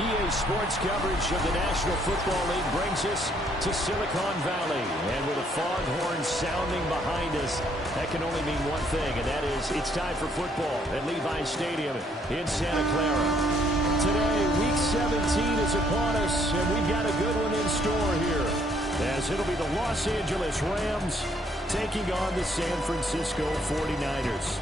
EA Sports coverage of the National Football League brings us to Silicon Valley. And with a foghorn sounding behind us, that can only mean one thing, and that is it's time for football at Levi's Stadium in Santa Clara. Today, Week 17 is upon us, and we've got a good one in store here, as it'll be the Los Angeles Rams taking on the San Francisco 49ers.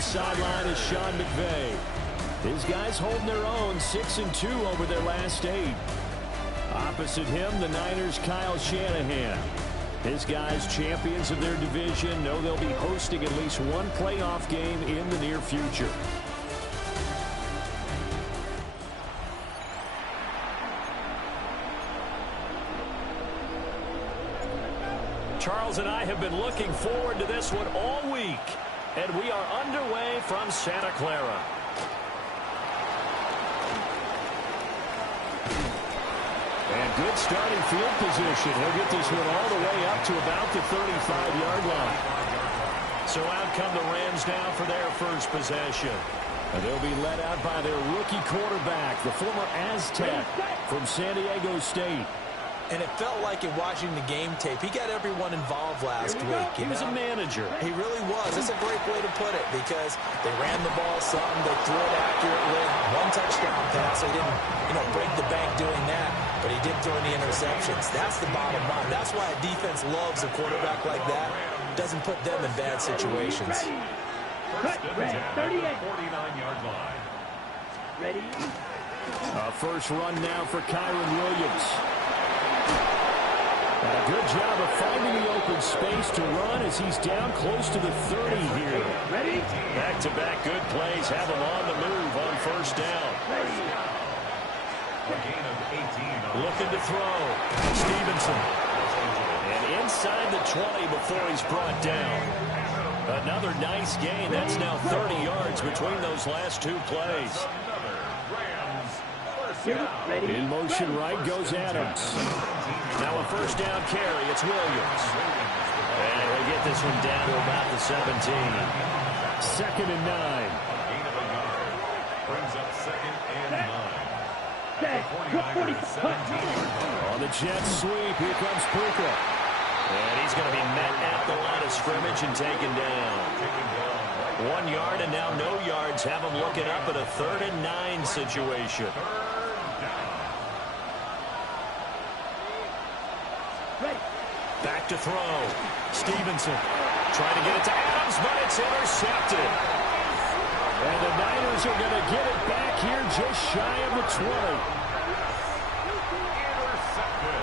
Sideline is Sean McVay. His guys holding their own 6-2 over their last 8. Opposite him, the Niners' Kyle Shanahan. His guys, champions of their division, know they'll be hosting at least one playoff game in the near future. Charles and I have been looking forward to this one all week. And we are underway from Santa Clara. And good starting field position. He'll get this one all the way up to about the 35-yard line. So out come the Rams now for their first possession. And they'll be led out by their rookie quarterback, the former Aztec from San Diego State. And it felt like in watching the game tape, he got everyone involved last week. He was a manager. He really was. That's a great way to put it, because they ran the ball some, they threw it accurately. One touchdown pass. They didn't, break the bank doing that, but he did throw in the interceptions. That's the bottom line. That's why a defense loves a quarterback like that. Doesn't put them in bad situations. First 49-yard line. Ready? First run now for Kyron Williams. And a good job of finding the open space to run as he's down close to the 30 here. Ready? Back-to-back good plays have him on the move on first down. A gain of 18. Looking to throw. Stevenson. And inside the 20 before he's brought down. Another nice gain. That's now 30 yards between those last two plays. In motion right goes Adams. Now a first down carry. It's Williams. And he'll get this one down to about the 17. 2nd and 9. Gain of a yard. Brings up 2nd and 9. 17. On the jet sweep, here comes Puka. And he's going to be met at the line of scrimmage and taken down. 1 yard and now no yards. Have him looking up at a 3rd and 9 situation. Back to throw. Stevenson trying to get it to Adams, but it's intercepted. And the Niners are going to get it back here just shy of the 20. Intercepted.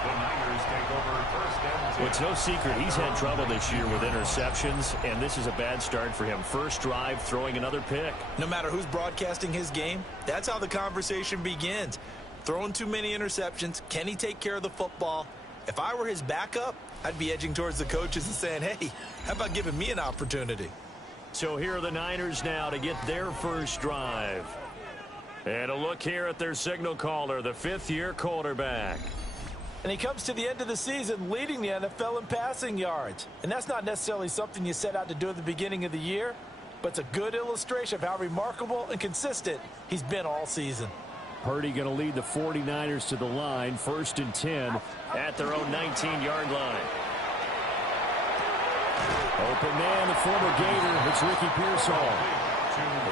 The Niners take over first and 10. Well, it's no secret he's had trouble this year with interceptions, and this is a bad start for him. First drive, throwing another pick. No matter who's broadcasting his game, that's how the conversation begins. Throwing too many interceptions. Can he take care of the football? If I were his backup, I'd be edging towards the coaches and saying, hey, how about giving me an opportunity? So here are the Niners now to get their first drive. And a look here at their signal caller, the 5th-year quarterback. And he comes to the end of the season leading the NFL in passing yards. And that's not necessarily something you set out to do at the beginning of the year, but it's a good illustration of how remarkable and consistent he's been all season. Purdy going to lead the 49ers to the line, 1st and 10 at their own 19-yard line. Open man, the former Gator, it's Ricky Pearsall.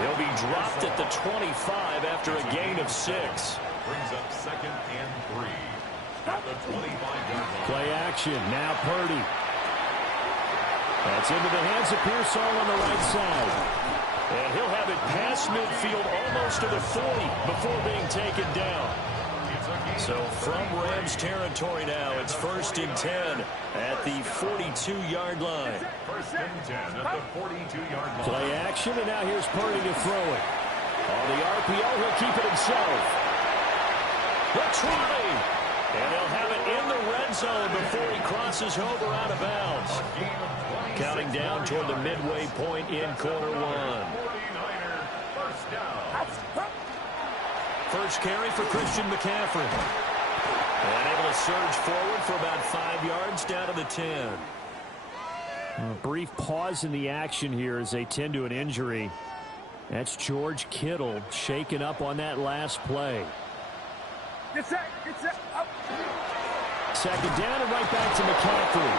He'll be dropped at the 25 after a gain of 6. Brings up 2nd and 3. At the 25-yard line. Play action, now Purdy. That's into the hands of Pearsall on the right side. And he'll have it past midfield almost to the 40 before being taken down. So from Rams territory now, it's 1st and 10 at the 42-yard line. 1st and 10 at the 42-yard line. Play action, and now here's Purdy to throw it. On the RPO, he'll keep it himself. The try! And they'll have it in the red zone before he crosses over out of bounds. Counting down toward the midway point in quarter 1. First carry for Christian McCaffrey. And able to surge forward for about 5 yards down to the 10. A brief pause in the action here as they tend to an injury. That's George Kittle shaken up on that last play. Get set, up. Second down and right back to McCaffrey.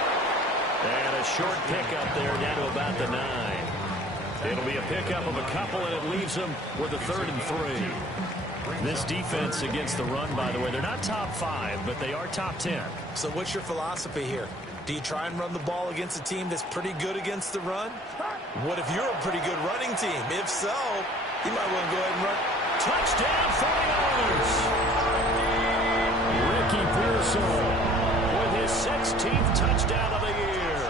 And a short pickup there down to about the 9. It'll be a pickup of a couple, and it leaves them with a 3rd and 3. This defense against the run, by the way, they're not top 5, but they are top 10. So what's your philosophy here? Do you try and run the ball against a team that's pretty good against the run? What if you're a pretty good running team? If so, you might want to go ahead and run. Touchdown, 49ers! Ricky Pearsall with his 16th touchdown of the year.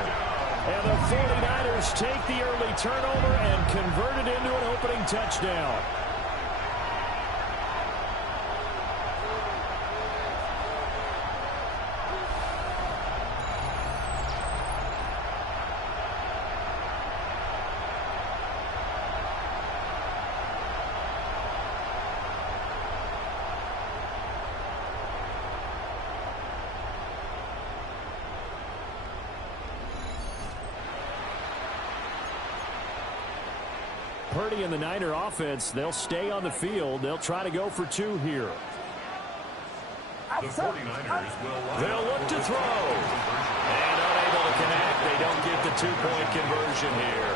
And the 49ers take the early turnover and convert it into an opening touchdown. Purdy and the Niner offense, they'll stay on the field. They'll try to go for 2 here. The 49ers will They'll look to throw. And unable to connect. They don't get the 2-point conversion here.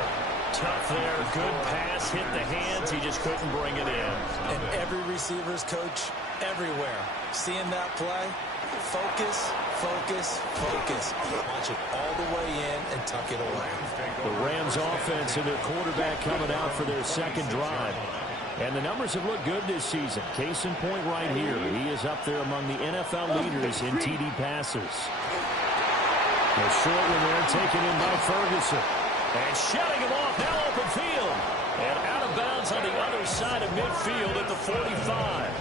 Tough there. Good pass. Hit the hands. He just couldn't bring it in. And every receiver's coach everywhere. Seeing that play, focus, focus, focus. Watch it all the way in and tuck it away. The Rams offense and their quarterback coming out for their second drive. And the numbers have looked good this season. Case in point right here. He is up there among the NFL leaders in TD passes. A short one there taken in by Ferguson. And shutting him off, now open field. And out of bounds on the other side of midfield at the 45.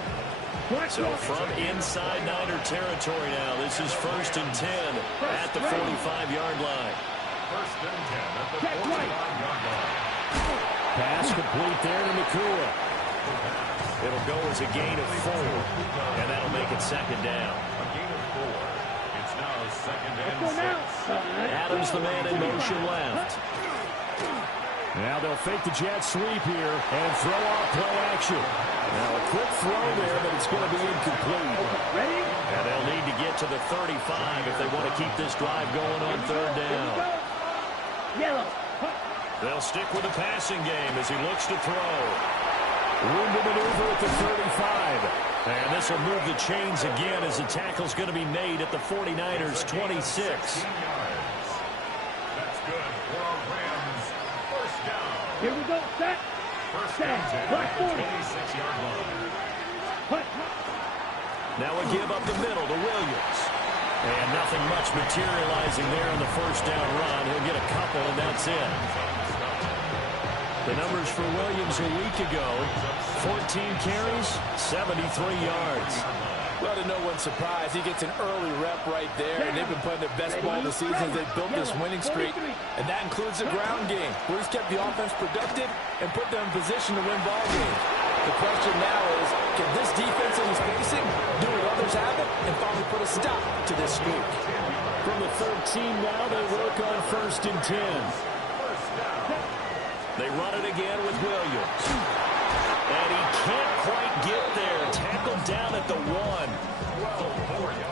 So from inside Niner territory now, this is 1st and 10 at the 45-yard line. 1st and 10 at the 45-yard line. Pass complete there to Nakua. It'll go as a gain of 4, and that'll make it 2nd down. A gain of 4. It's now 2nd and 6. Adams, the man in motion left. Now they'll fake the jet sweep here and throw off play action. Now a quick throw there, but it's going to be incomplete. And they'll need to get to the 35 if they want to keep this drive going on 3rd down. They'll stick with the passing game as he looks to throw. Room to maneuver at the 35. And this will move the chains again as the tackle's going to be made at the 49ers' 26. That's good for our Rams. 1st down. Here we go, set. 1st and 10 at the 26-yard line. Now a give up the middle to Williams. And nothing much materializing there on the 1st down run. He'll get a couple, and that's it. The numbers for Williams a week ago, 14 carries, 73 yards. Well, to no one's surprise, he gets an early rep right there, and they've been playing their best ball this season as they've built this winning streak. And that includes the ground game, where he's kept the offense productive and put them in position to win ball games. The question now is, can this defense that he's facing do what others haven't and finally put a stop to this streak? From the 13 now, they work on 1st and 10. They run it again with Williams. And he can't quite get there. Tackled down at the 1.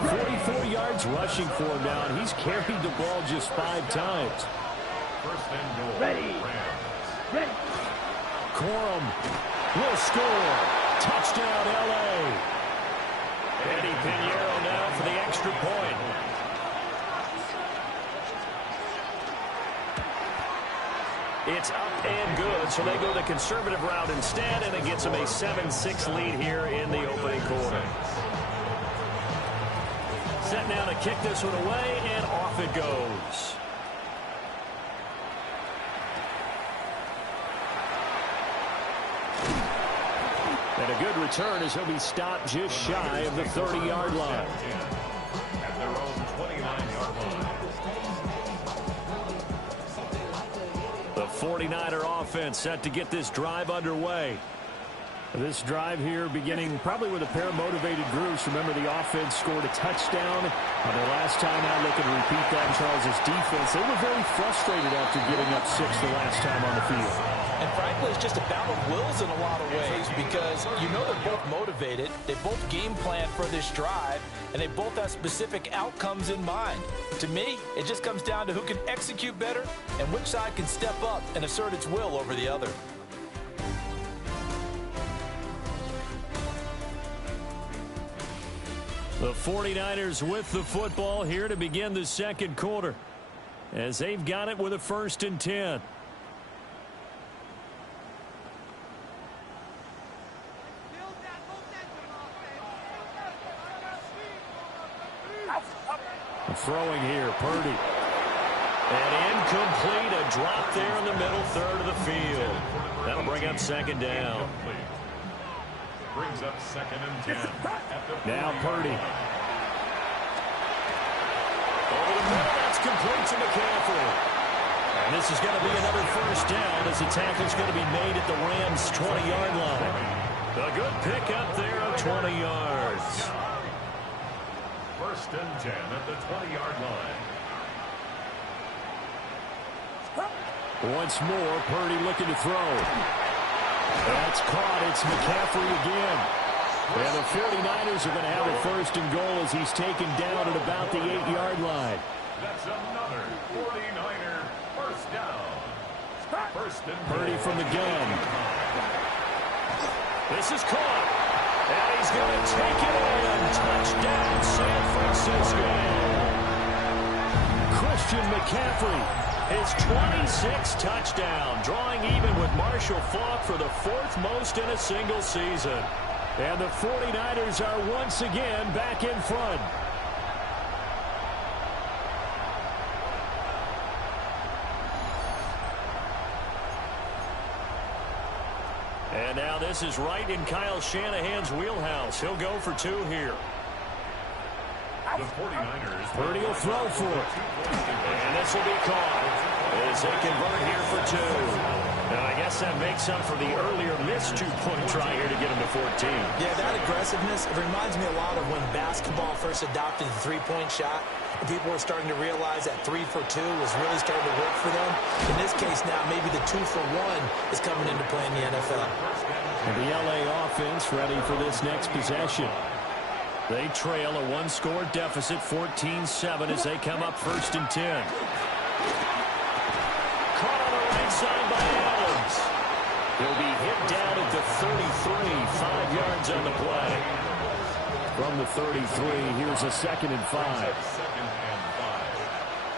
44 yards rushing for him now, and he's carried the ball just 5 times. 1st and goal. Ready. Corum will score. Touchdown, L.A. Eddie Pinheiro now for the extra point. It's up and good, so they go the conservative route instead, and it gets them a 7-6 lead here in the opening quarter. Set now to kick this one away, and off it goes. And a good return as he'll be stopped just shy of the 30-yard line. At their own 29-yard line. The 49er offense set to get this drive underway. This drive here beginning probably with a pair of motivated groups. Remember, the offense scored a touchdown. The last time out, they could repeat that in Charles' defense. They were very frustrated after giving up 6 the last time on the field. And frankly, it's just a battle of wills in a lot of ways because you know they're both motivated. They both game plan for this drive, and they both have specific outcomes in mind. To me, it just comes down to who can execute better and which side can step up and assert its will over the other. The 49ers with the football here to begin the second quarter as they've got it with a 1st and 10. Throwing here, Purdy. And incomplete, a drop there in the middle third of the field. That'll bring up 2nd down. Brings up 2nd and 10. Now Purdy. Over the middle, that's complete to McCaffrey. And this is going to be another 1st down as the tackle's going to be made at the Rams' 20-yard line. A good pickup there of 20 yards. 1st and 10 at the 20-yard line. Once more, Purdy looking to throw. That's caught. It's McCaffrey again. And the 49ers are going to have a 1st and goal as he's taken down at about the 8-yard line. That's another 49er 1st down. 1st and Purdy from the gun. This is caught. And he's going to take it in. Touchdown, San Francisco. Christian McCaffrey. His 26th touchdown, drawing even with Marshall Faulk for the 4th most in a single season. And the 49ers are once again back in front. And now this is right in Kyle Shanahan's wheelhouse. He'll go for 2 here. The 49ers. Purdy will throw for it. And this will be caught as they convert here for 2. Now, I guess that makes up for the earlier missed 2-point try here to get him to 14. Yeah, that aggressiveness, it reminds me a lot of when basketball first adopted the 3-point shot. And people were starting to realize that 3 for 2 was really starting to work for them. In this case now, maybe the 2 for 1 is coming into play in the NFL. And the LA offense ready for this next possession. They trail a 1-score deficit, 14-7, as they come up 1st and 10. Caught on the right side by Adams. He'll be hit down at the 33, 5 yards on the play. From the 33, here's a 2nd and 5. 2nd and 5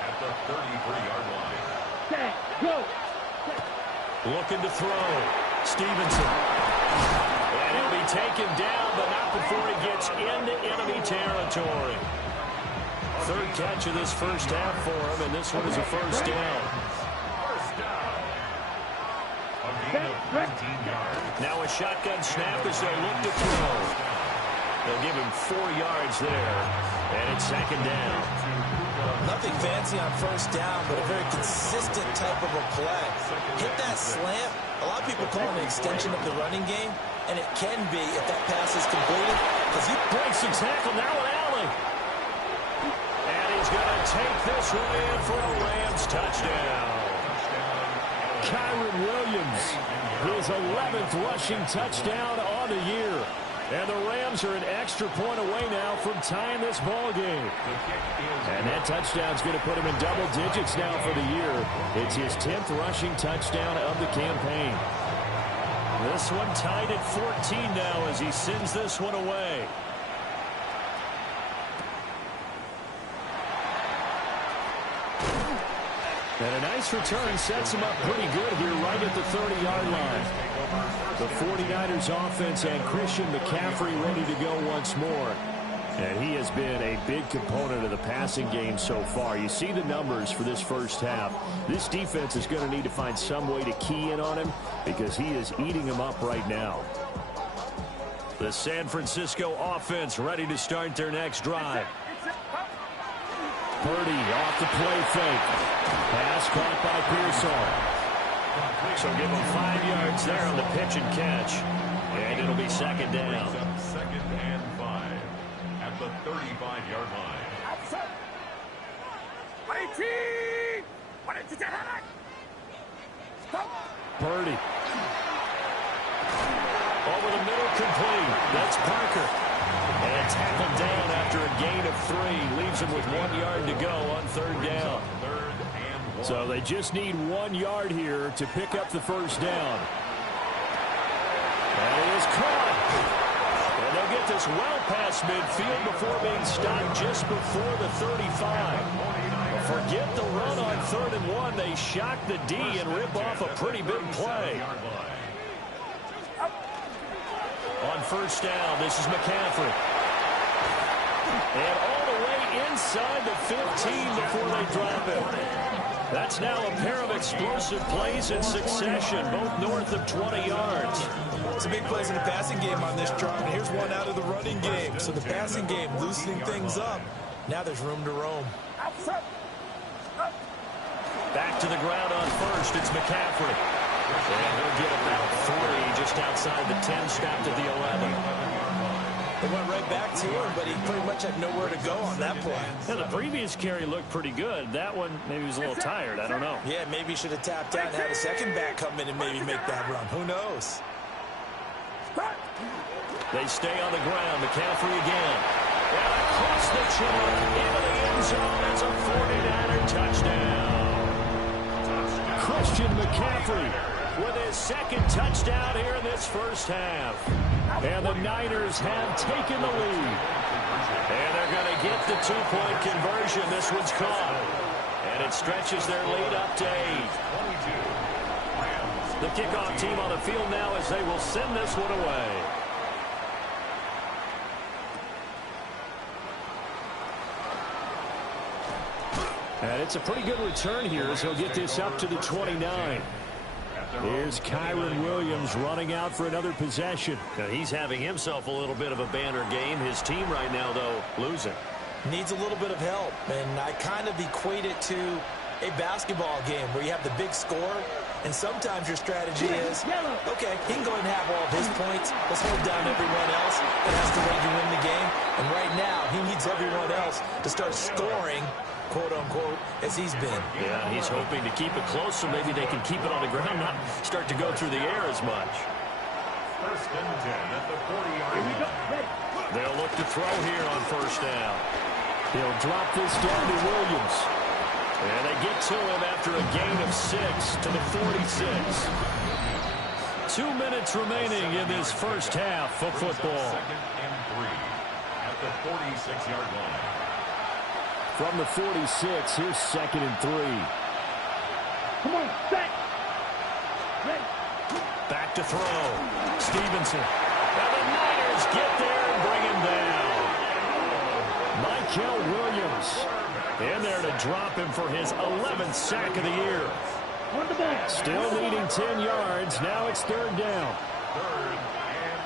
at the 33-yard line. Set, go. Looking to throw. Stevenson. And he'll be taken down, but not before he gets into enemy territory. 3rd catch of this 1st half for him, and this one is a 1st down. 1st down. A gain of 19 yards. Now a shotgun snap as they look to throw. They'll give him 4 yards there, and it's 2nd down. Nothing fancy on 1st down, but a very consistent type of a play. Hit that slant. A lot of people call it an extension of the running game, and it can be if that pass is completed. Because he breaks the tackle, now an alley. And he's going to take this one in for a Rams touchdown. Kyron Williams, his 11th rushing touchdown on the year. And the Rams are an extra point away now from tying this ball game. And that touchdown's going to put him in double digits now for the year. It's his 10th rushing touchdown of the campaign. This one tied at 14 now as he sends this one away. And a nice return sets him up pretty good here right at the 30-yard line. The 49ers offense and Christian McCaffrey ready to go once more. And he has been a big component of the passing game so far. You see the numbers for this 1st half. This defense is going to need to find some way to key in on him because he is eating him up right now. The San Francisco offense ready to start their next drive. Purdy off the play fake. Pass caught by Pearson. So give him 5 yards there on the pitch and catch. And it'll be second down. Second and 5 at the 35-yard line. Outside. 180. Stop. Purdy. Over the middle, complete. That's Parker. And tackled down after a gain of 3. Leaves him with 1 yard to go on third down. Third and 1. So they just need 1 yard here to pick up the first down. And it is caught. And they'll get this well past midfield before being stopped just before the 35. Forget the run on 3rd and 1. They shock the D and rip off a pretty big play. On first down, this is McCaffrey. And all the way inside the 15 before they drop him. That's now a pair of explosive plays in succession, both north of 20 yards. Some big plays in the passing game on this drive, and here's one out of the running game. So the passing game loosening things up. Now there's room to roam. Back to the ground on first, it's McCaffrey. And he'll get about 3 just outside the 10, stopped at the 11. They went right back to him, but he pretty much had nowhere to go on that play. Yeah, the previous carry looked pretty good. That one, maybe he was a little tired. I don't know. Yeah, maybe he should have tapped out and had a second back come in and maybe make that run. Who knows? They stay on the ground. McCaffrey again. And across the chalk into the end zone. It's a 49er touchdown. Christian McCaffrey with his second touchdown here in this first half. And the Niners have taken the lead. And they're going to get the 2-point conversion. This one's caught. And it stretches their lead up to 8. The kickoff team on the field now as they will send this one away. And it's a pretty good return here as he'll get this up to the 29. Here's Kyron Williams running out for another possession. Now he's having himself a little bit of a banner game. His team right now, though, losing. Needs a little bit of help, and I kind of equate it to a basketball game where you have the big score, and sometimes your strategy is, okay, he can go ahead and have all of his points. Let's hold down everyone else that has to let you win the game. And right now, he needs everyone else to start scoring, quote-unquote, as he's been. Yeah, he's hoping to keep it close so maybe they can keep it on the ground, not start to go through the air as much. First and 10 at the 40-yard line. They'll look to throw here on first down. He'll drop this down to Williams. And they get to him after a gain of 6 to the 46. 2 minutes remaining in this first half of football. Second and 3 at the 46-yard line. From the 46, here's 2nd and 3. Come on, set. Ready. Back to throw. Stevenson. And the Niners get there and bring him down. Michael Williams in there to drop him for his 11th sack of the year. On the ball. Still needing 10 yards. Now it's 3rd down. 3rd and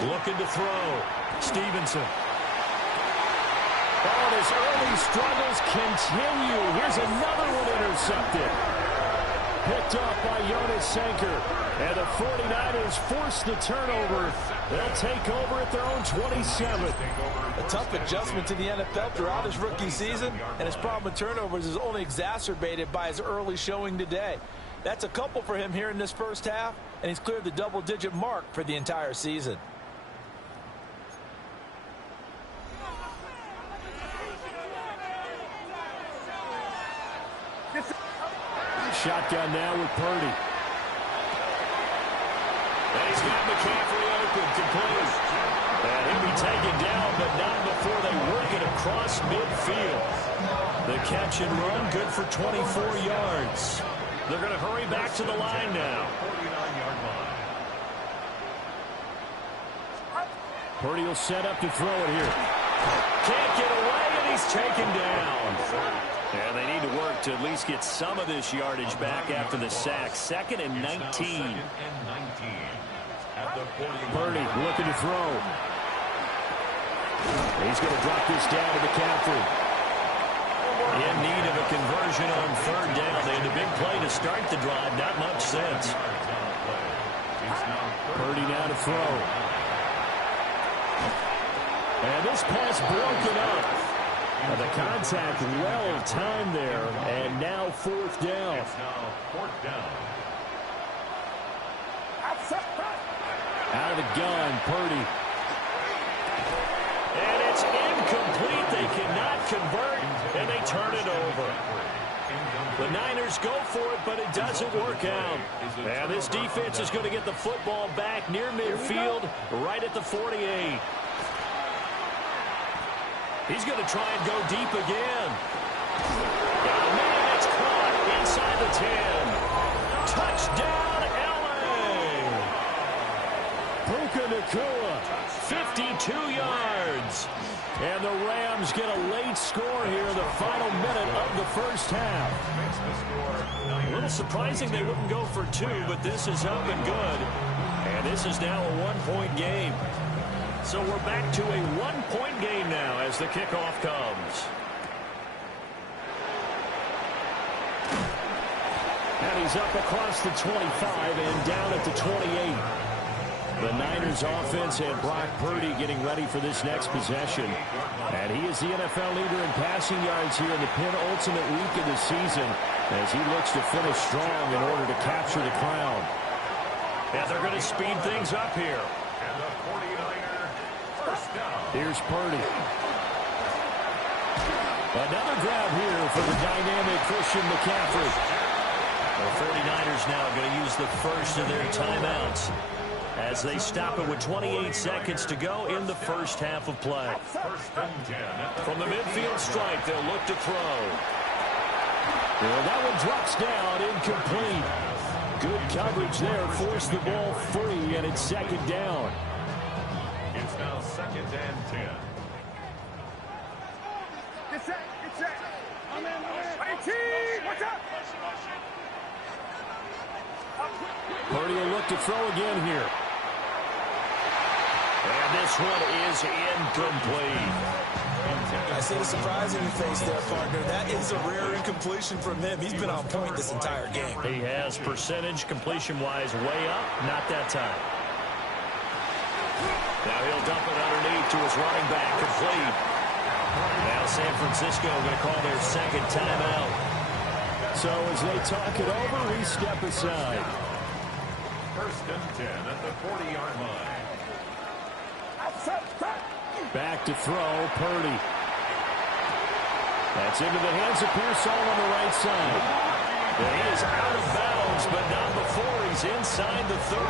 10. Looking to throw. Stevenson. Oh, his early struggles continue. Here's another one intercepted. Picked off by Jonas Sanker. And the 49ers force the turnover. They'll take over at their own 27. A tough adjustment to the NFL throughout his rookie season, and his problem with turnovers is only exacerbated by his early showing today. That's a couple for him here in this first half, and he's cleared the double-digit mark for the entire season. Shotgun now with Purdy. And he's got McCaffrey open, complete. And he'll be taken down, but not before they work it across midfield. The catch and run, good for 24 yards. They're going to hurry back to the line now. 49-yard line. Purdy will set up to throw it here. Can't get away, and he's taken down. And they need to work to at least get some of this yardage back after the sack. 2nd and 19. 2nd and 19 at the 40-yard Purdy line. looking to throw. He's going to drop this down to McCaffrey. In need of a conversion on 3rd down. They had a big play to start the drive. Not much sense. Purdy now to throw. And this pass broken up. And the contact well timed there. And now fourth down. Out of the gun, Purdy. And it's incomplete. They cannot convert, and they turn it over. The Niners go for it, but it doesn't work out. And this defense is going to get the football back near midfield, right at the 48. He's going to try and go deep again. Oh, man, it's caught inside the 10. Touchdown, L.A. Puka Nacua, 52 yards. And the Rams get a late score here in the final minute of the first half. A little surprising they wouldn't go for two, but this is up and good. And this is now a one-point game. So we're back to a one-point game now as the kickoff comes. And he's up across the 25 and down at the 28. The Niners offense and Brock Purdy getting ready for this next possession. And he is the NFL leader in passing yards here in the penultimate week of the season as he looks to finish strong in order to capture the crown. And they're going to speed things up here. And the 49er first down. Here's Purdy. Another grab here for the dynamic Christian McCaffrey. The 49ers now going to use the first of their timeouts as they stop it with 28 seconds to go in the first half of play. From the midfield strike, they'll look to throw. Well, that one drops down, incomplete. Good coverage there, forced the ball free, and it's second down. It's now second and 10. Get set, get set. I'm in, what's up? Purdy will look to throw again here. And this one is incomplete. I see the surprise in your face there, partner. That is a rare incompletion from him. He's been on point this entire game. He has percentage completion-wise way up, not that time. Now he'll dump it underneath to his running back, complete. Now San Francisco going to call their second timeout. So as they talk it over, we step aside. First and 10 at the 40-yard line. Back to throw, Purdy. That's into the hands of Pearsall on the right side. And he is out of bounds, but not before he's inside the 30.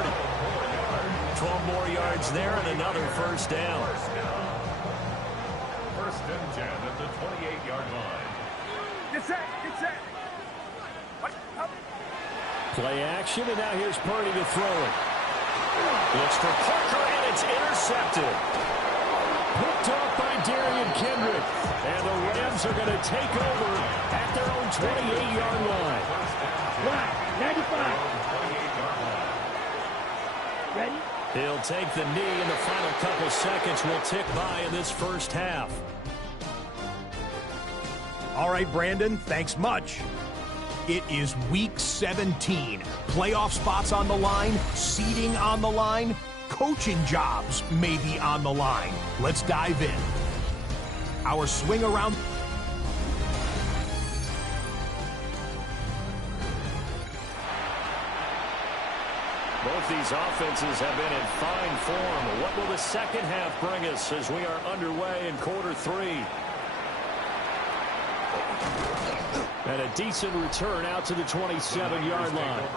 12 more yards there and another first down. First and 10 at the 28-yard line. Get set, get set. Play action, and now here's Purdy to throw it. Looks for Parker, and it's intercepted. Picked off by Darian Kendrick. And the Rams are going to take over at their own 28-yard line. Line, 95. Ready? He'll take the knee, and the final couple seconds will tick by in this first half. All right, Brandon, thanks much. It is Week 17. Playoff spots on the line, seeding on the line, coaching jobs may be on the line. Let's dive in. Our swing around. Both these offenses have been in fine form. What will the second half bring us as we are underway in quarter three? And a decent return out to the 27-yard line.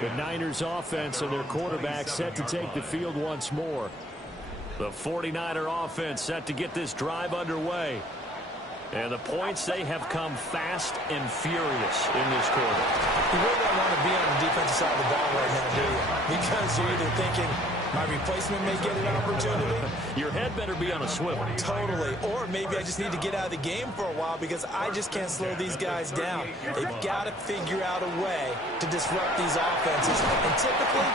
The Niners offense and their quarterback set to take the field once more. The 49er offense set to get this drive underway. And the points, they have come fast and furious in this quarter. You really don't want to be on the defensive side of the ball right now, do you? Because you're either thinking, my replacement may get an opportunity. Your head better be on a swivel. Totally. Or maybe I just need to get out of the game for a while because I just can't slow these guys down. They've got to figure out a way to disrupt these offenses. And typically,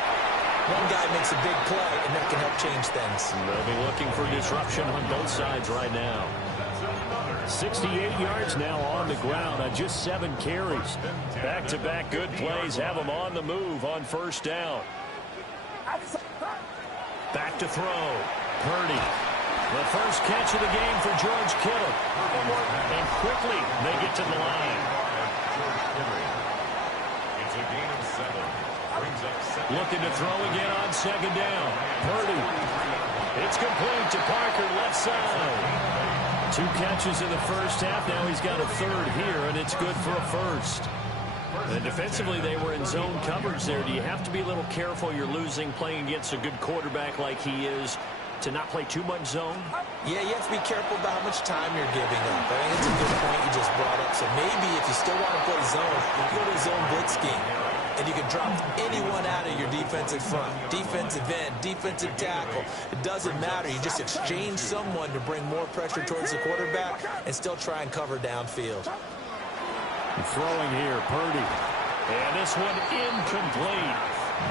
one guy makes a big play, and that can help change things. They'll be looking for disruption on both sides right now. 68 yards now on the ground on just 7 carries. Back-to-back good plays have them on the move on first down. Back to throw. Purdy. The first catch of the game for George Kittle. And quickly they get to the line. It's a gain of 7. Brings up 7. Looking to throw again on second down. Purdy. It's complete to Parker, left side. 2 catches in the first half. Now he's got a third here, and it's good for a first. And defensively, they were in zone coverage there. Do you have to be a little careful? You're losing playing against a good quarterback like he is to not play too much zone? Yeah, you have to be careful about how much time you're giving up. I think it's a good point you just brought up. So maybe if you still want to play zone, you go to a zone blitz scheme. And you can drop anyone out of your defensive front. Defensive end, defensive tackle. It doesn't matter. You just exchange someone to bring more pressure towards the quarterback and still try and cover downfield. Throwing here, Purdy. And this one incomplete.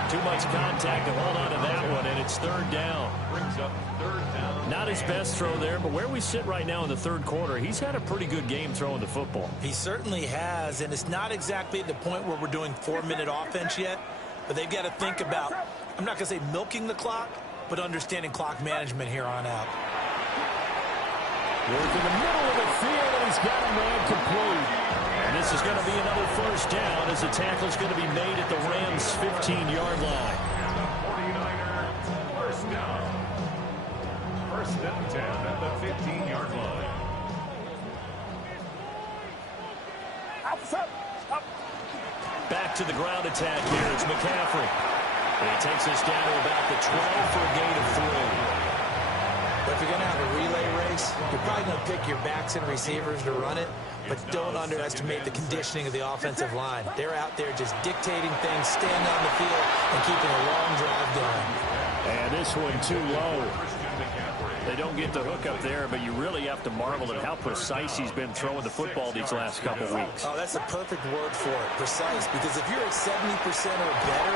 Too much contact to hold on to that one, and it's third down. Brings up third down. Not his best throw there, but where we sit right now in the third quarter, he's had a pretty good game throwing the football. He certainly has, and it's not exactly at the point where we're doing 4-minute offense yet, but they've got to think about, I'm not going to say milking the clock, but understanding clock management here on out. Goes in the middle of the field, and he's got a man complete. And this is going to be another first down as the tackle is going to be made at the Rams' 15-yard line. 49er, first down. First and 10 at the 15-yard line. Back to the ground attack here. It's McCaffrey. And he takes us down to about the 12 for a gain of 3. But if you're going to have a relay race, you're probably going to pick your backs and receivers to run it, but don't underestimate the conditioning of the offensive line. They're out there just dictating things, staying on the field, and keeping a long drive going. And this one too low. They don't get the hook up there, but you really have to marvel at how precise he's been throwing the football these last couple weeks. Oh, that's the perfect word for it, precise, because if you're at 70% or better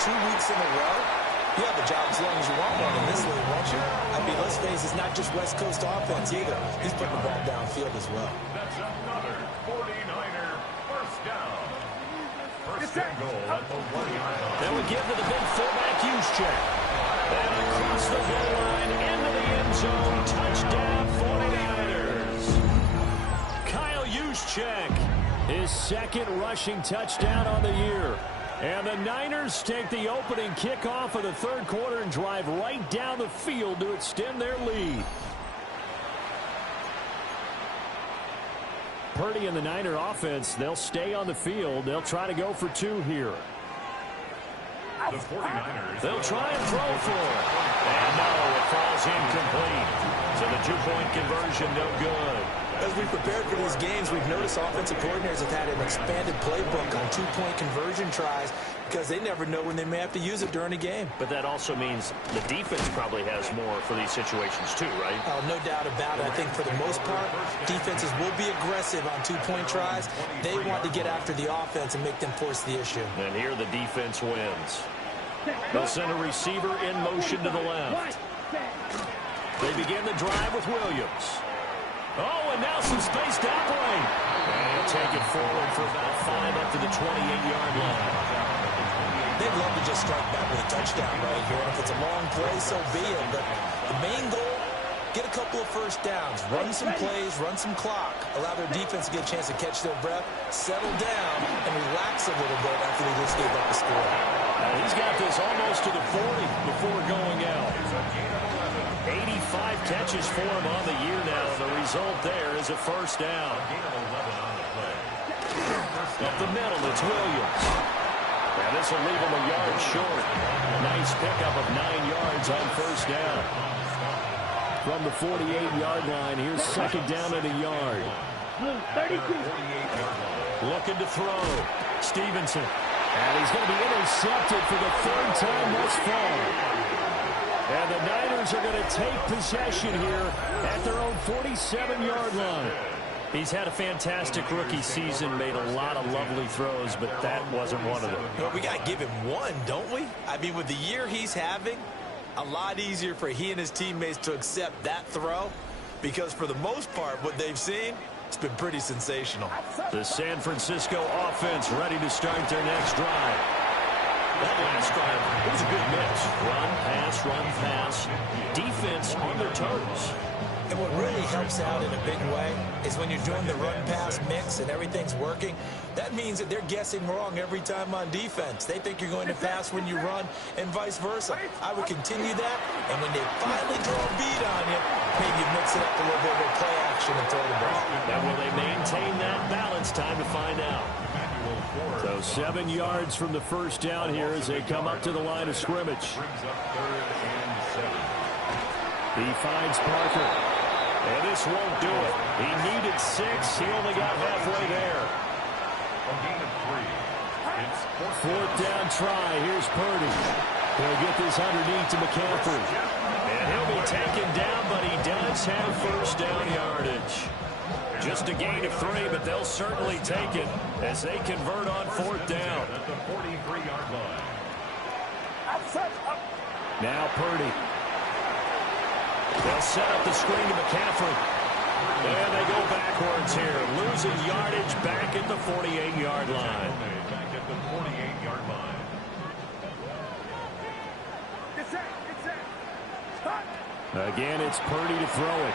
2 weeks in a row, you have a job as long as you want one in this league, won't you? I mean, let's face it, it's not just West Coast offense either. He's putting the ball downfield as well. That's another 49er first down. First and goal at the 1-yard line. Then we give to the big fullback Juszczyk. And across the goal line into the end zone. Touchdown 49ers. Kyle Juszczyk, his second rushing touchdown on the year. And the Niners take the opening kickoff of the third quarter and drive right down the field to extend their lead. Purdy and the Niner offense, they'll stay on the field. They'll try to go for 2 here. The 49ers. They'll try and throw for it. And no, it falls incomplete. So the 2-point conversion, no good. As we prepared for these games, we've noticed offensive coordinators have had an expanded playbook on 2-point conversion tries because they never know when they may have to use it during a game. But that also means the defense probably has more for these situations too, right? Oh, no doubt about it. I think for the most part, defenses will be aggressive on 2-point tries. They want to get after the offense and make them force the issue. And here the defense wins. They'll send a receiver in motion to the left. They begin the drive with Williams. Oh, and now some space to operate. And he'll take it forward for about 5 up to the 28-yard line. They'd love to just strike back with a touchdown right here. If it's a long play, so be it. But the main goal, get a couple of first downs, run some plays, run some clock, allow their defense to get a chance to catch their breath, settle down, and relax a little bit after they just gave up a score. He's got this almost to the 40 before going out. 85 catches for him on the year now. The result there is a first down. Up the middle, it's Williams. And this will leave him a yard short. A nice pickup of 9 yards on first down. From the 48-yard line, here's second down at a yard. 32. Looking to throw. Stevenson. And he's going to be intercepted for the 3rd time thus far. And the Niners are going to take possession here at their own 47-yard line. He's had a fantastic rookie season, made a lot of lovely throws, but that wasn't one of them. Well, we got to give him one, don't we? I mean, with the year he's having, a lot easier for he and his teammates to accept that throw because for the most part, what they've seen, it's been pretty sensational. The San Francisco offense ready to start their next drive. That last drive, it was a good mix. Run, pass. Defense on their toes. And what really helps out in a big way is when you're doing the run-pass mix and everything's working, that means that they're guessing wrong every time on defense. They think you're going to pass when you run and vice versa. I would continue that, and when they finally draw a beat on you, maybe mix it up a little bit with play action and throw the ball. Now will they maintain that balance? Time to find out. So 7 yards from the first down here as they come up to the line of scrimmage. He finds Parker. And this won't do it. He needed 6. He only got halfway there. A gain of 3. It's Fourth down try. Here's Purdy. He'll get this underneath to McCaffrey. And he'll be taken down, but he does have first down yardage. Just a gain of 3, but they'll certainly take it as they convert on fourth down. at the 43-yard line. Now Purdy. They'll set up the screen to McCaffrey. And they go backwards here. Losing yardage back at the 48-yard line. Back at the 48-yard line. Again, it's Purdy to throw it.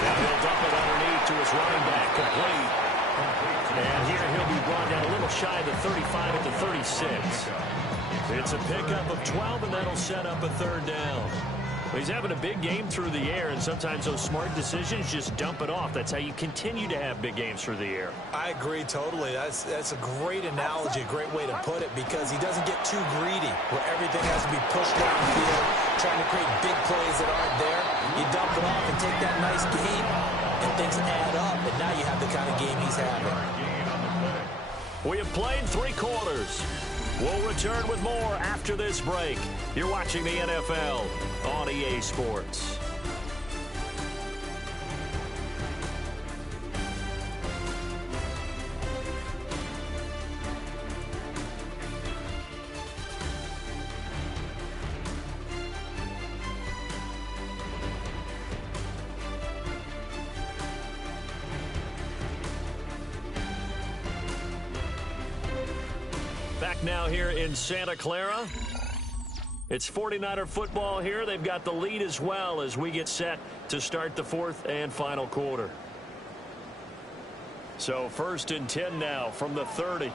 Now he'll dump it underneath to his running back. Complete. And here he'll be brought down a little shy of the 35 at the 36. It's a pickup of 12, and that'll set up a third down. He's having a big game through the air, and sometimes those smart decisions just dump it off. That's how you continue to have big games through the air. I agree totally. That's a great analogy, a great way to put it, because he doesn't get too greedy where everything has to be pushed downfield, trying to create big plays that aren't there. You dump it off and take that nice gain, and things add up, and now you have the kind of game he's having. We have played 3 quarters. We'll return with more after this break. You're watching the NFL on EA Sports. Back now here in Santa Clara. It's 49er football here. They've got the lead as well as we get set to start the fourth and final quarter. So first and 10 now from the 30. Up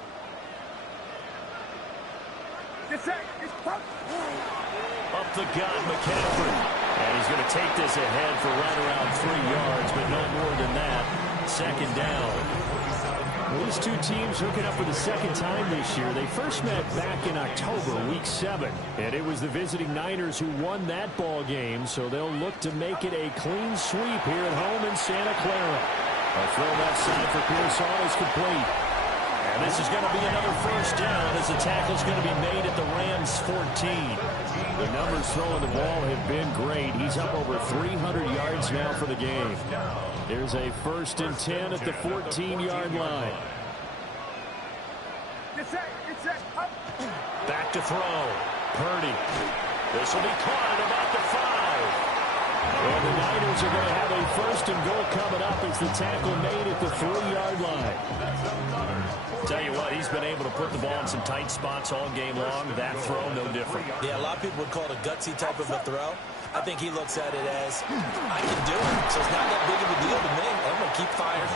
the gut, McCaffrey. And he's going to take this ahead for right around 3 yards, but no more than that. Second down. These two teams hooking up for the second time this year. They first met back in October, week 7. And it was the visiting Niners who won that ball game, so they'll look to make it a clean sweep here at home in Santa Clara. A throw left side for Pearson is complete. And this is going to be another first down as the tackle's going to be made at the Rams 14. The numbers throwing the ball have been great. He's up over 300 yards now for the game. There's a first and 10 at the 14-yard line. Back to throw. Purdy. This will be caught at about the 5. And the Niners are going to have a first and goal coming up as the tackle made at the 3-yard line. Tell you what, he's been able to put the ball in some tight spots all game long. That throw, no different. Yeah, a lot of people would call it a gutsy type of a throw. I think he looks at it as, I can do it, so it's not that big of a deal to me. I'm going to keep firing.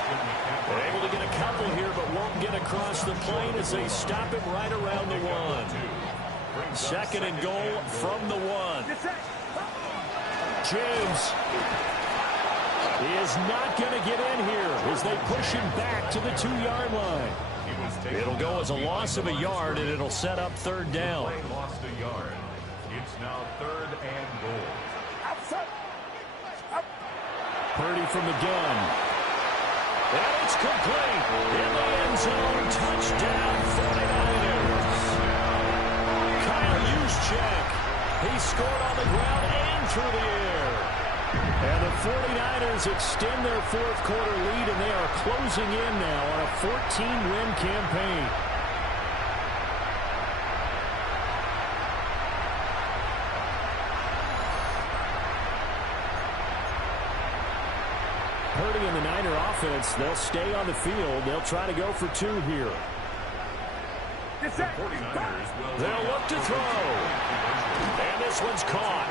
They're able to get a couple here, but won't get across the plane as they stop him right around the 1. Second and goal from the 1. James. He is not going to get in here as they push him back to the 2-yard line. It'll go as a loss of a yard, and it'll set up third down. Lost a yard. It's now 3rd and goal. Purdy from the gun. And it's complete. In the end zone, touchdown 49ers. Kyle Juszczyk. He scored on the ground and through the air. And the 49ers extend their fourth quarter lead, and they are closing in now on a 14-win campaign. Purdy and the Niner offense, they'll stay on the field. They'll try to go for 2 here. They'll look to throw. And this one's caught.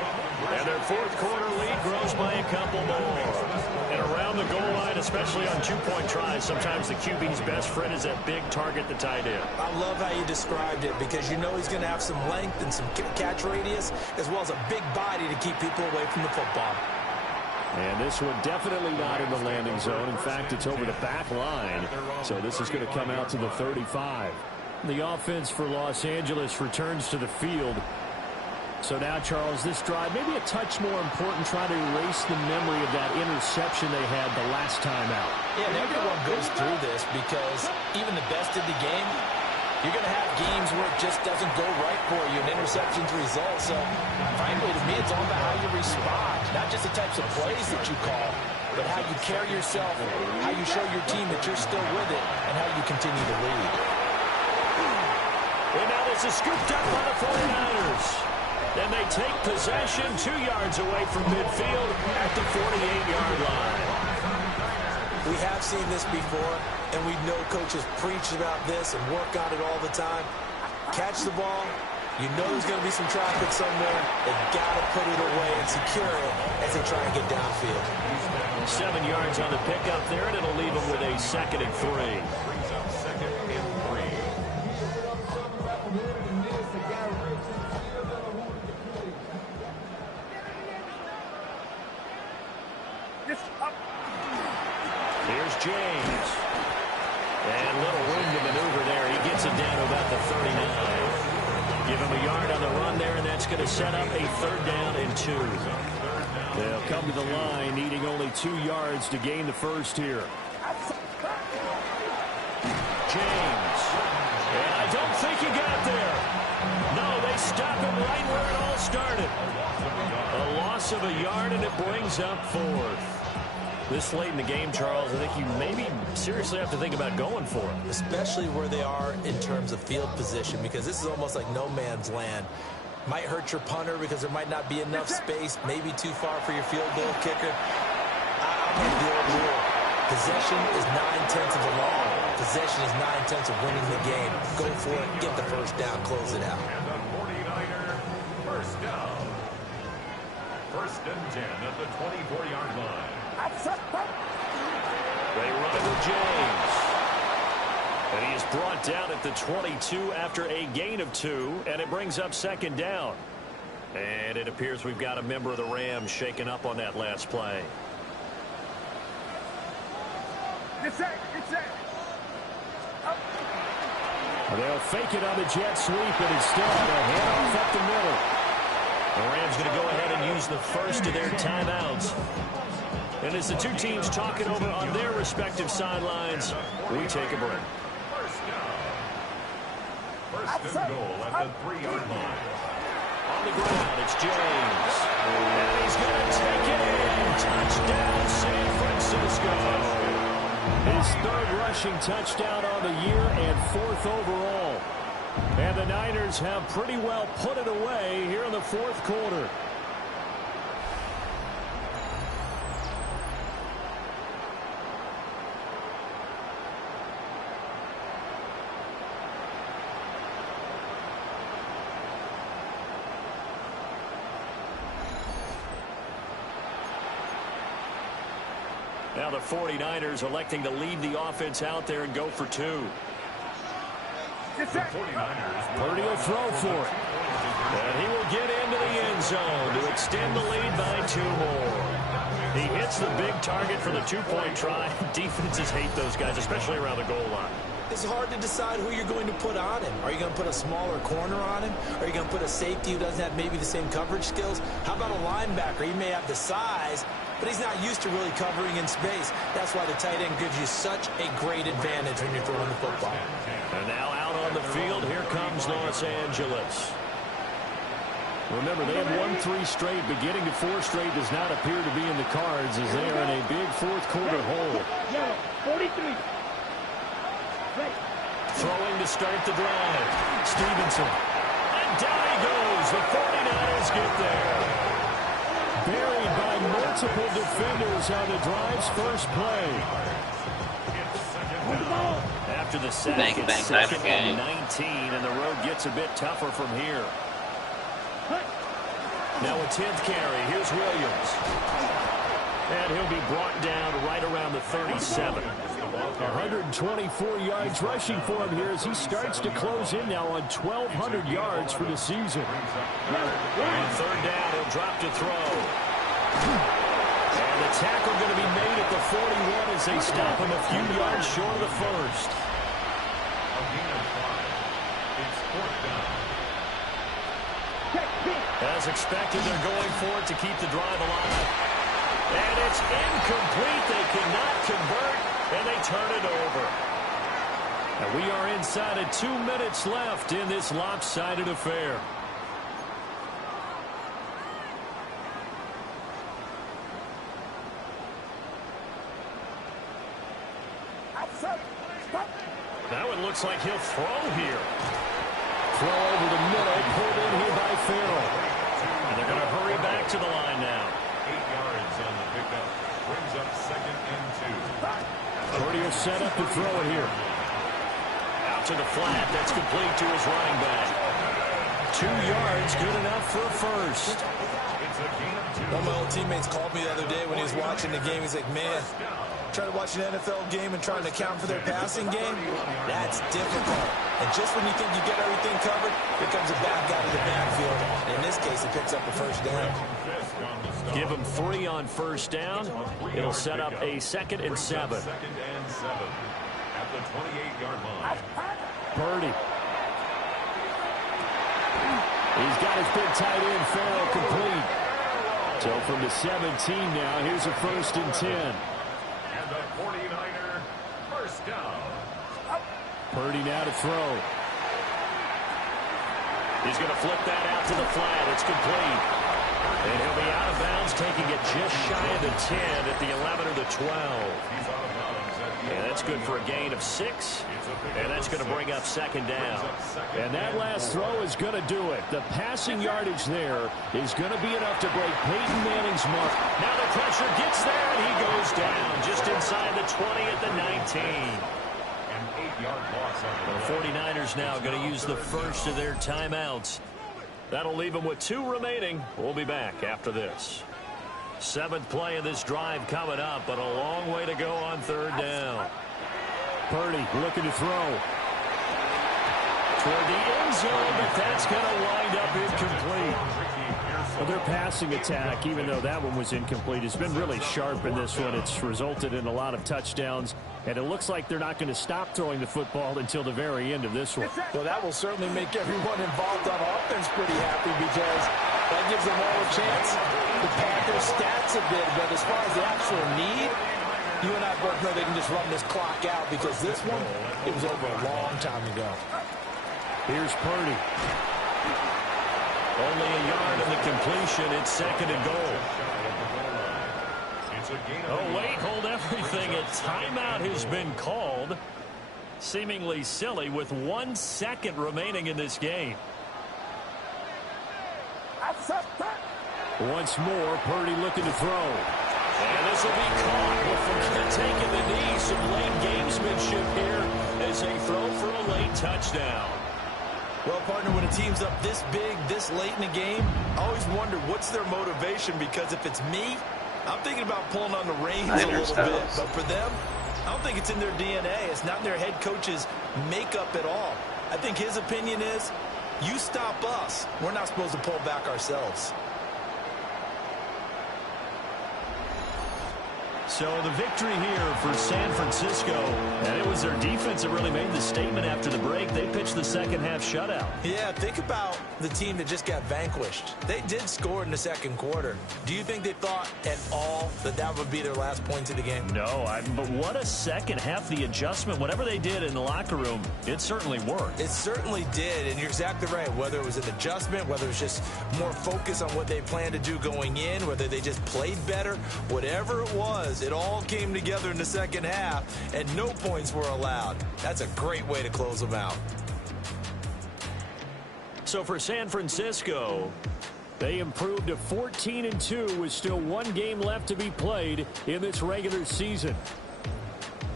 And their fourth quarter lead grows by a couple more. And around the goal line, especially on two-point tries, sometimes the QB's best friend is that big target, the tight end. I love how you described it because you know he's going to have some length and some catch radius as well as a big body to keep people away from the football. And this one definitely not in the landing zone. In fact, it's over the back line. So this is going to come out to the 35. The offense for Los Angeles returns to the field. So now, Charles, this drive, maybe a touch more important, trying to erase the memory of that interception they had the last time out. Yeah, and everyone goes through this because even the best in the game, you're going to have games where it just doesn't go right for you, and interceptions result. So, frankly, to me, it's all about how you respond, not just the types of plays that you call, but how you carry yourself, how you show your team that you're still with it, and how you continue to lead. And now this is scooped up by the 49ers. And they take possession 2 yards away from midfield at the 48-yard line. We have seen this before, and we know coaches preach about this and work on it all the time. Catch the ball. You know there's going to be some traffic somewhere. They've got to put it away and secure it as they try and get downfield. 7 yards on the pickup there, and it'll leave them with a 2nd and 3. Brings up 2nd and 3. Here's James. And little room to maneuver there. He gets it down to about the 39. Give him a yard on the run there, and that's going to set up a 3rd down and 2. They'll come to the line, needing only 2 yards to gain the first here. James. And I don't think he got there. No, they stop him right where it all started. A loss of a yard, and it brings up 4th. This late in the game, Charles, I think you maybe seriously have to think about going for it. Especially where they are in terms of field position, because this is almost like no man's land. Might hurt your punter because there might not be enough space, maybe too far for your field goal kicker. I'm going to the old rule. Possession is 9/10 of the law. Possession is 9/10 of winning the game. Go for it, get the first down, close it out. And the 49er first down. 1st and 10 at the 24-yard line. They run it with James. And he is brought down at the 22 after a gain of 2, and it brings up 2nd down. And it appears we've got a member of the Rams shaken up on that last play. They'll fake it on the jet sweep, and instead a handoff up the middle. The Rams going to go ahead and use the first of their timeouts. And as the two teams talk it over on their respective sidelines, we take a break. First and goal at the 3-yard line. On the ground, it's James. And he's going to take it in. Touchdown, San Francisco. His 3rd rushing touchdown on the year and 4th overall. And the Niners have pretty well put it away here in the 4th quarter. Now the 49ers electing to lead the offense out there and go for 2. The 49ers Purdy will throw for it. And he will get into the end zone to extend the lead by 2 more. He hits the big target for the 2-point try. Defenses hate those guys, especially around the goal line. It's hard to decide who you're going to put on him. Are you going to put a smaller corner on him? Are you going to put a safety who doesn't have maybe the same coverage skills? How about a linebacker? He may have the size, but he's not used to really covering in space. That's why the tight end gives you such a great advantage when you're throwing the football. And now out on the field, here comes Los Angeles. Remember, they have won 3 straight, but getting to 4 straight does not appear to be in the cards as they are in a big 4th quarter hole. 43. Throwing to start the drive. Stevenson. And down he goes. The 49ers get there. Buried by multiple defenders on the drive's first play. after the sack. Bang, It's bang, second and 19, and the road gets a bit tougher from here. Now a 10th carry. Here's Williams. And he'll be brought down right around the 37. 124 yards rushing for him here as he starts to close in now on 1,200 yards for the season. On third down, he'll drop to throw. And the tackle going to be made at the 41 as they stop him a few yards short of the first. As expected, they're going for it to keep the drive alive. And it's incomplete. They cannot convert, and they turn it over. And we are inside of 2 minutes left in this lopsided affair. Now it looks like he'll throw here. Throw over the middle, pulled in here by Farrell. And they're going to hurry back to the line now. 8 yards on the pickup. Brings up 2nd and 2. Purdy will set up to throw it here. Out to the flat. That's complete to his running back. 2 yards, good enough for a first. It's a gain of 2. One of my old teammates called me the other day when he was watching the game. He's like, man, trying to watch an NFL game and trying to account for their passing game, that's difficult. And just when you think you get everything covered, here comes a back out of the backfield. And in this case, he picks up a first down. Give him 3 on first down. It'll set up a 2nd and 7. 2nd and 7 at the 28-yard line. Purdy. He's got his big tight end, Farrell, complete. So from the 17 now, here's a 1st and 10. And the 49er first down. Purdy now to throw. He's going to flip that out to the flat. It's complete. And he'll be out of bounds, taking it just shy of the 10 at the 11 or the 12. He's out of bounds at the And that's good for a gain of 6. And that's going to bring up 2nd down. And that last throw is going to do it. The passing yardage there is going to be enough to break Peyton Manning's mark. Now the pressure gets there, and he goes down just inside the 20 at the 19. An 8-yard loss on The 49ers now going to use the first of their timeouts. That'll leave them with 2 remaining. We'll be back after this. 7th play of this drive coming up, but a long way to go on third down. Purdy looking to throw. Toward the end zone, but that's going to wind up incomplete. Well, their passing attack, even though that one was incomplete, has been really sharp in this one. It's resulted in a lot of touchdowns, and it looks like they're not going to stop throwing the football until the very end of this one. Well, that will certainly make everyone involved on offense pretty happy because that gives them all a chance to pad their stats a bit. But as far as the actual need, you and I both know they can just run this clock out because this one, it was over a long time ago. Here's Purdy. Only a yard in the completion. It's 2nd and goal. Oh, wait, hold everything. A timeout has been called. Seemingly silly with 1 second remaining in this game. Once more, Purdy looking to throw. And this will be caught. Well, forget taking the knee. Some late gamesmanship here as they throw for a late touchdown. Well, partner, when a team's up this big, this late in the game, I always wonder what's their motivation, because if it's me, I'm thinking about pulling on the reins a little bit. But for them, I don't think it's in their DNA. It's not in their head coach's makeup at all. I think his opinion is, you stop us, we're not supposed to pull back ourselves. So the victory here for San Francisco, and it was their defense that really made the statement after the break. They pitched the second half shutout. Yeah, think about the team that just got vanquished. They did score in the second quarter. Do you think they thought at all that that would be their last point of the game? No, but what a second half. The adjustment, whatever they did in the locker room, it certainly worked. It certainly did, and you're exactly right. Whether it was an adjustment, whether it was just more focus on what they planned to do going in, whether they just played better, whatever it was, it all came together in the second half, and no points were allowed. That's a great way to close them out. So for San Francisco, they improved to 14-2 with still 1 game left to be played in this regular season.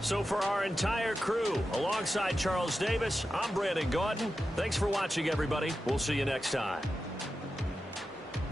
So for our entire crew, alongside Charles Davis, I'm Brandon Gaudin. Thanks for watching, everybody. We'll see you next time.